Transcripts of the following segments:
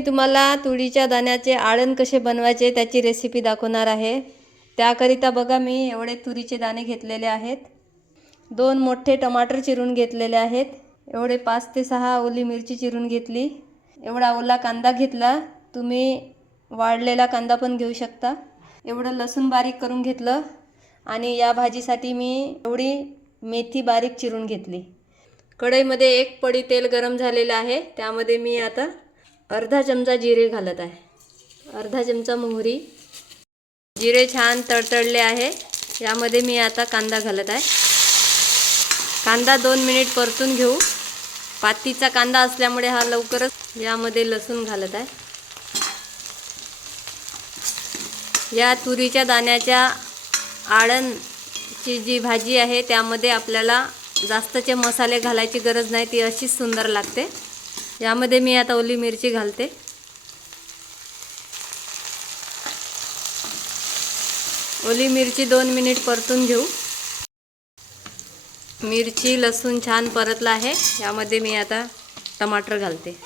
मी तुम्हाला तुरीच्या दाण्याचे आळण कसे बनवायचे त्याची रेसिपी दाखवणार आहे। त्याकरिता बघा मी एवढे तुरीचे दाणे घेतलेले आहेत। 2 मोठे टमाटर चिरून घेतलेले आहेत। एवढे 5 ते 6 ओली मिरची चिरून घेतली। एवढा ओला कांदा घेतला, तुम्ही वाळलेला कांदा पण घेऊ शकता। एवढं लसूण बारीक करून घेतलं आणि या भाजीसाठी मी एवढी मेथी बारीक चिरून घेतली। कढईमध्ये 1 पडी तेल गरम झालेलं आहे। त्यामध्ये मी आता अर्धा चमचा जिरे घालत आहे, अर्धा चमचा मोहरी। जिरे छान तडतडले आहे। यामध्ये मी आता कांदा घालत आहे। कांदा 2 मिनिट परतून घेऊ। पातीचा कांदा असल्यामुळे हा लवकरच। यामध्ये लसूण घालत आहे। या तुरीच्या दाण्याच्या आळणची जी भाजी आहे त्यामध्ये आपल्याला जास्तचे मसाले घालायची गरज नाही, ती अशीच सुंदर लागते। यामध्ये मी आता ओली मिरची घालते। ओली मिरची 2 मिनिट परतून घेऊ। मिरची लसूण छान परतला आहे। यामध्ये मी आता टमाटर घालते।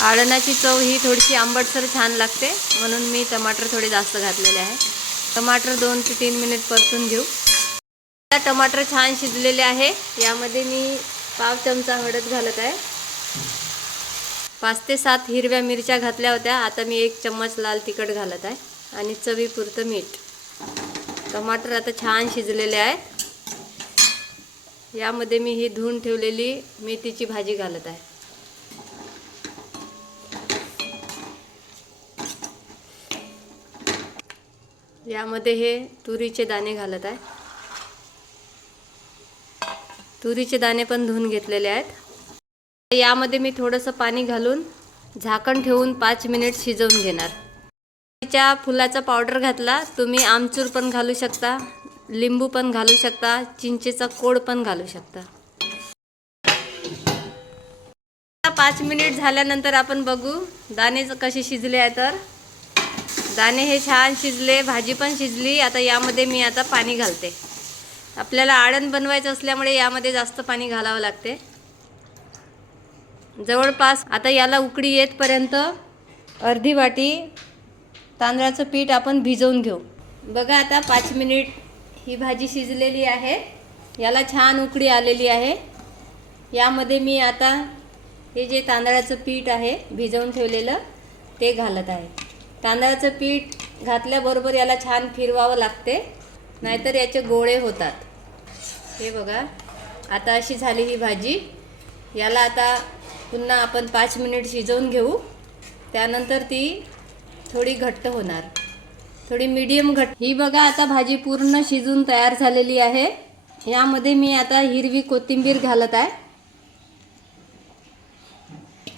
आळणाची चव ही थोडीशी आंबटसर छान लागते, म्हणून मी टमाटर थोडे जास्त घातलेले आहे। टमाटर 2 ते 3 मिनिट परतून घेऊ। टमाटर छान शिजलेले आहे। यामध्ये मी पाव चमचा हळद घालत आहे। 5 ते 7 हिरव्या मिरच्या घातल्या होत्या। आता मी 1 चम्मच लाल तिखट घालत आहे आणि चवीपुरतं मीठ। टमाटर आता छान शिजलेले आहेत। यामध्ये मी ही धुवून ठेवलेली मेथीची भाजी घालत आहे। यामध्ये हे तुरीचे दाणे घालत आहे। तुरीचे दाणे पण धुवून घेतलेले आहेत। यामध्ये मी थोडंसं पाणी घालून झाकण ठेवून 5 मिनिट शिजवून घेणार। तुरीच्या फुलाचा पावडर घातला, तुम्ही आमचूर पण घालू शकता, लिंबू पण घालू शकता, चिंचेचा कोड पण घालू शकता। 5 मिनिट झाल्यानंतर आपण बघू दाणे कसे शिजले आहे। तर दाणे हे छान शिजले, भाजी पण शिजली। आता यामध्ये मी आता पाणी घालते। आपल्याला आळण बनवायचं असल्यामुळे यामध्ये जास्त पाणी घालावं लागते। जवळपास आता याला उकळी येतपर्यंत अर्धी वाटी तांदळाचं पीठ आपण भिजवून घेऊ। बघा आता 5 मिनिट ही भाजी शिजलेली आहे। याला छान उकळी आलेली आहे। यामध्ये मी आता हे जे तांदळाचं पीठ आहे भिजवून ठेवलेलं ते घालत आहे। तांदळाचं पीठ घातल्याबरोबर याला छान फिरवावं लागते, नाहीतर याचे गोळे होतात। हे बघा आता अशी झाली ही भाजी। याला आता पुन्हा आपण 5 मिनिट शिजवून घेऊ। त्यानंतर ती थोडी घट्ट होणार, थोडी मीडियम घट्ट। ही बघा आता भाजी पूर्ण शिजून तयार झालेली आहे। यामध्ये मी आता हिरवी कोथिंबीर घालत आहे।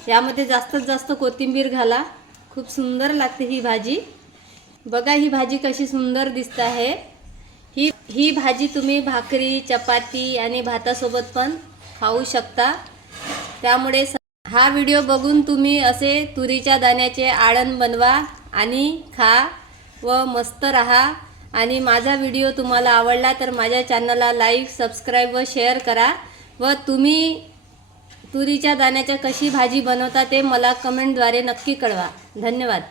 यामध्ये जास्तीत जास्त कोथिंबीर घाला, खूप सुंदर लागते ही भाजी। बघा ही भाजी कशी सुंदर दिसत आहे। ही भाजी तुम्ही भाकरी, चपाती आणि भातासोबत पण खाऊ शकता। त्यामुळे हा व्हिडिओ बघून तुम्ही असे तुरीच्या दाण्याचे आळण बनवा आणि खा व मस्त रहा। आणि माझा व्हिडिओ तुम्हाला आवडला तर माझ्या चॅनलला लाईक, सबस्क्राईब व शेअर करा। व तुम्ही तुरीच्या दाण्याच्या कशी भाजी बनवता ते मला कमेंटद्वारे नक्की कळवा। धन्यवाद।